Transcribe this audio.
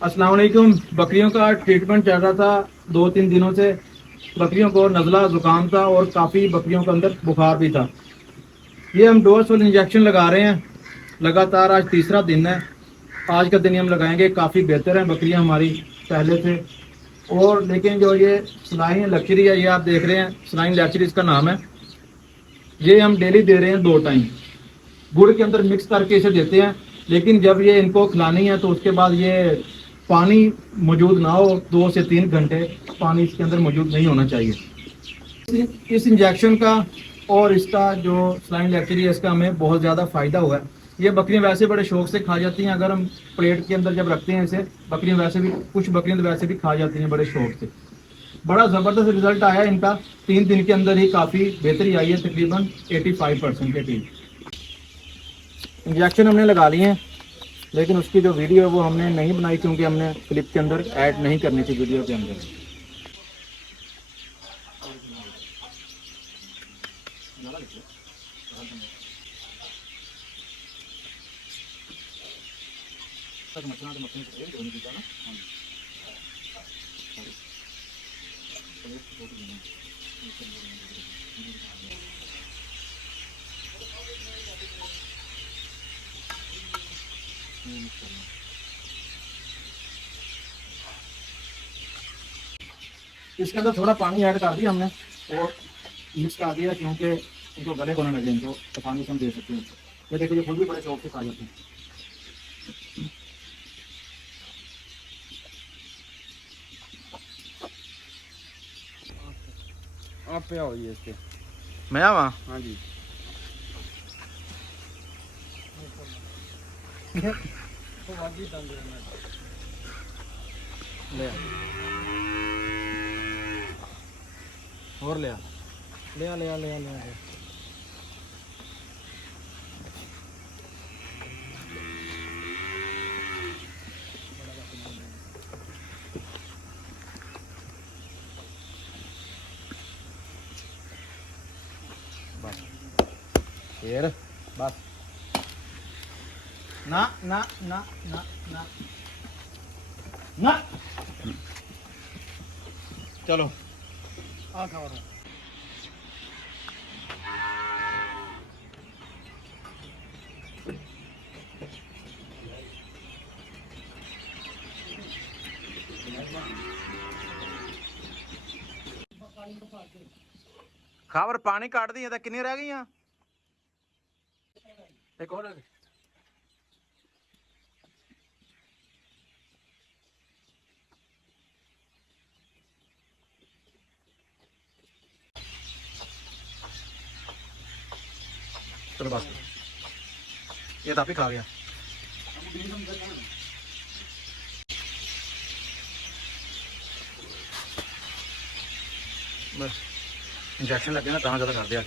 अस्सलाम वालेकुम। बकरियों का ट्रीटमेंट चल रहा था 2-3 दिनों से। बकरियों को नज़ला जुकाम था और काफ़ी बकरियों के अंदर बुखार भी था। ये हम डोज़फुल इंजेक्शन लगा रहे हैं लगातार। आज तीसरा दिन है। आज का दिन हम लगाएंगे। काफ़ी बेहतर है बकरियां हमारी पहले से। और लेकिन जो ये सलाइन लचरी है, ये आप देख रहे हैं, सलाइन लचरी इसका नाम है। ये हम डेली दे रहे हैं 2 टाइम। गुड़ के अंदर मिक्स करके इसे देते हैं। लेकिन जब ये इनको खिलानी है तो उसके बाद ये पानी मौजूद ना हो, 2 से 3 घंटे पानी इसके अंदर मौजूद नहीं होना चाहिए। इस इंजेक्शन का और इसका जो सलाइन लैक्चरी है, इसका हमें बहुत ज़्यादा फ़ायदा हुआ है। ये बकरियां वैसे बड़े शौक से खा जाती हैं। अगर हम प्लेट के अंदर जब रखते हैं इसे, बकरियां वैसे भी, कुछ बकरियां तो वैसे भी खा जाती हैं बड़े शौक से। बड़ा ज़बरदस्त रिजल्ट आया इनका। 3 दिन के अंदर ही काफ़ी बेहतरी आई है, तकरीबन 85% के करीब। इंजेक्शन हमने लगा लिए हैं, लेकिन उसकी जो वीडियो है वो हमने नहीं बनाई, क्योंकि हमने क्लिप के अंदर ऐड नहीं करनी थी वीडियो के अंदर। इसके अंदर थोड़ा पानी ऐड कर दिया हमने और मिक्स कर दिया, क्योंकि इनको गले को ना लगे, इनको तो पानी से हम दे सकते हैं। ये देखिए, ये खुद भी बड़े शौक से खा जाते हैं। आप पे आओ ये इसके। मैं आवा हाँ जी। ले और ले आ। ले आ ले आ ले आ ले आ। बस फिर बस। ना ना ना ना ना ना, चलो आ खा रहा खबर पानी काट दी, कितनी रह गई? एक और चलो बस, ये तो आप ही खा गया। बस इंजेक्शन लगे ना, कहाँ ज़्यादा कर दिया।